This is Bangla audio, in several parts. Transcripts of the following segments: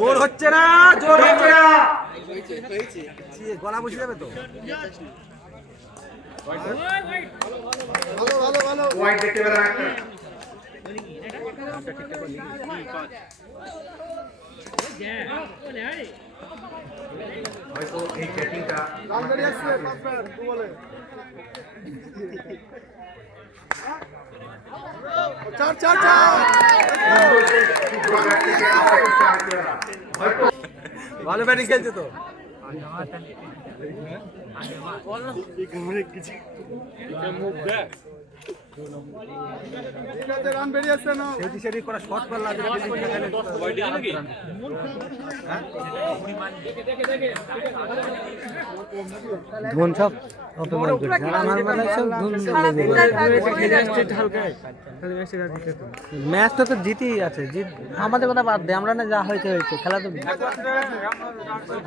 জোর হচ্ছে না, গলা বসে যাবে তো। হয়তো এই ব্যাটিংটা ভালো ব্যাটিং খেলছে তো। রান বেরিয়ে আসছে না, সেটি করা শর্ট বল লাগে। ধোন সব অপমান করছে, আমার মানে সব ধোন ম্যাচটা তো জিতেই আছে, জিত আমাদের কথা বাদ দে, আমরা না যা হয়েছে হয়েছে, খেলা তো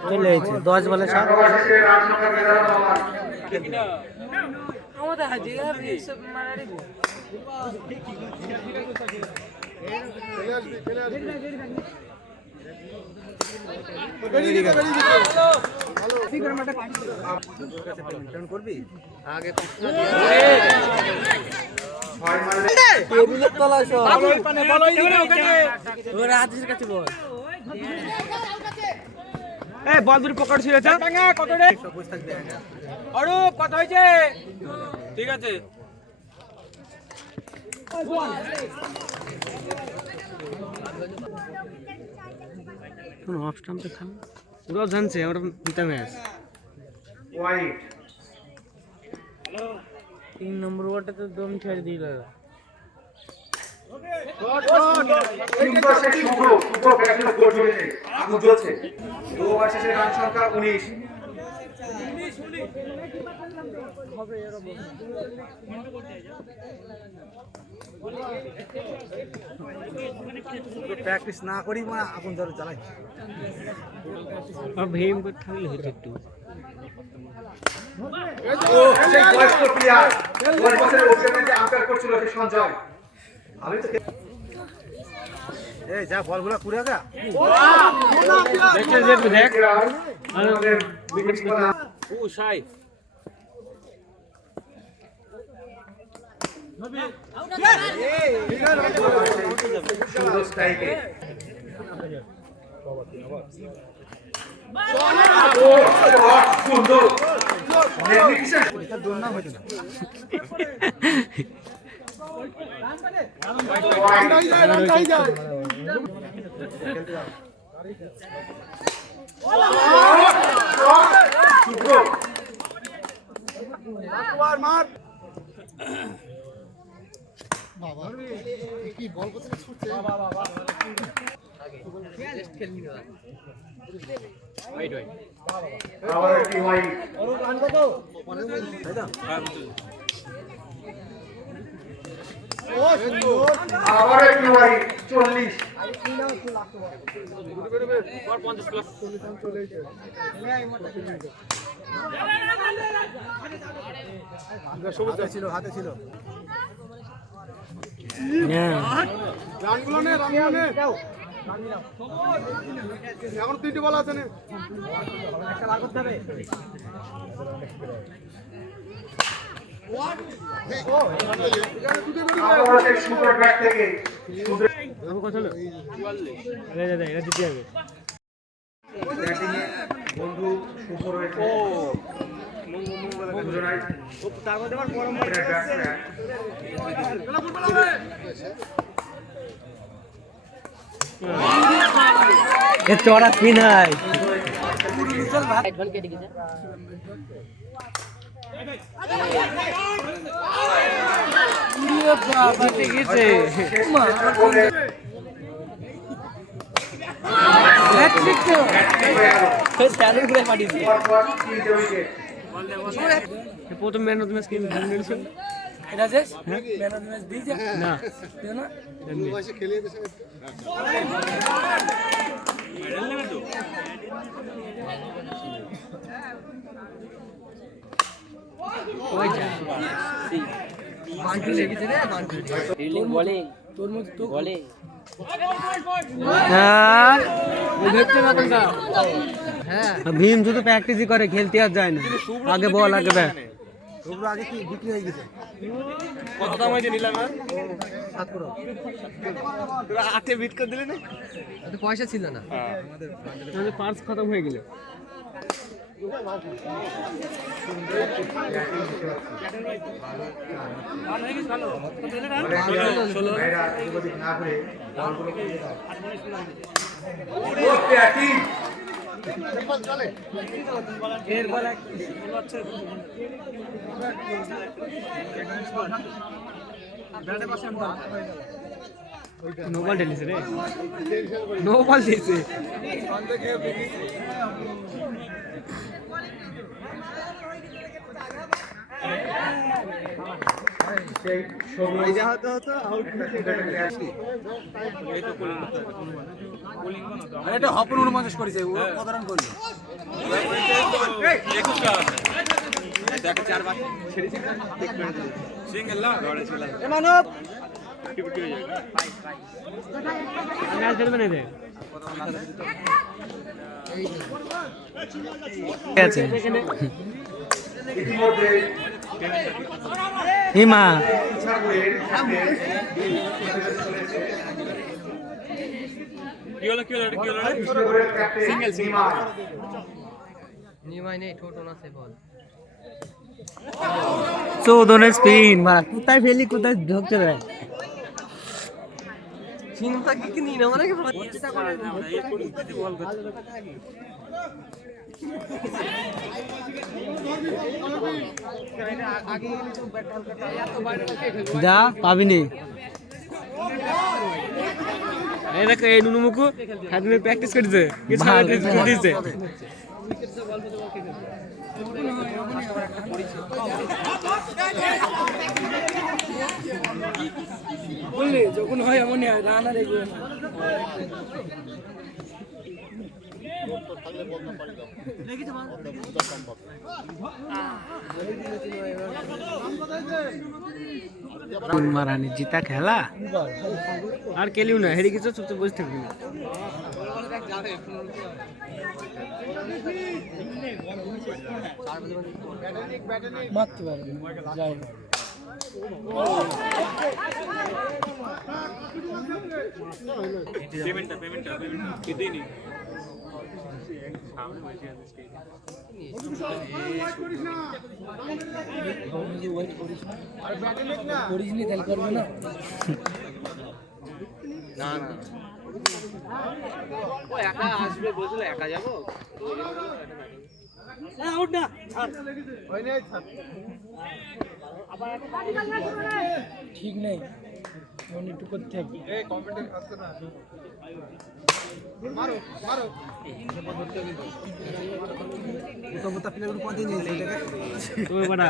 চলে হয়েছে 10 বলে 7। আমাদের হাজির সব মারারি করবি আগে বল দূর পকড় ছিল কত হয়েছে? ঠিক আছে অফ স্টাম্পে খান ওরাও জানছে আমরা পিতা ম্যাচ। 3 নম্বর ওয়ার্ডে তো দম ছেড়ে দিল। প্র্যাকটিস না করি মানে আপন ধরে চালাই ভেম করে থাকলে হয়েছে একটু। যা বলগুলা কুড়ে গা কি বল করতে ছুটছে আবার একটু ভাই 40 ছিল হাতে ছিল রানগুলো নে এখন 3টি বল আছে না করতে হবে। সুপার ব্যাট থেকে বন্ধু সুপার তার মধ্যে আমার বড় চড়া স্পিন হয় প্রথম man of the match Rajesh man of the match দিয়েছে না দিও না বয়সে খেলিয়ে দিয়েছে ওই যা বান্টু লেগেছে রে বান্টু বলিং তোর মতো তো বলিং হ্যাঁ ভীম শুধু প্র্যাকটিসই করে, খেলতে আর যায় না। আগে বল আগে ব্যাট। আগে কি বিক্রি হয়ে গেছে কত দাম হয়েছে নিলাম না? 7 করো তোরা 8 বিট করে দিলে না? তো পয়সা ছিল না, আমাদের পার্স খতম হয়ে গেল। নো বল ঢেলেছে রে, নো বল দিয়েছে। সেই সময় এটা হপন 49 করেছে ও কত রান করলো মানব ম্যাচ খেলবে না রে, আছে ইতিমধ্যে হিমা ইচ্ছাপুরের সামনে ইচ্ছাপুরের ক্যাপ্টেন নিমাই নিমাই নেই, ঠোঁটো না সে বল 14 স্পিন মার, কোথায় ফেলি কোথায় ঢুকতে রে। চিন্তা কি কি না মানে যা পাবি নি। এই দেখো এই নুনু মুকু হাত মে প্র্যাকটিস করছে, কিছু দিয়েছে। বললি যখন হয় এমনই হয়, রান আর এগোয় না। মারানি জিতা খেলা আর কেলিও না, হেরে কিছু চুপচাপ বসে থাকবি। মারতে পারবে যাই না। করিসনি তাহলে করবে না। ও একা আসবে বলছিল, একা যাবো ঠিক নেই, মনে একটু করতে হবে। মারো মারো তো মত প্লেয়ার কোন দিন নেই এটাকে তুমি বড়া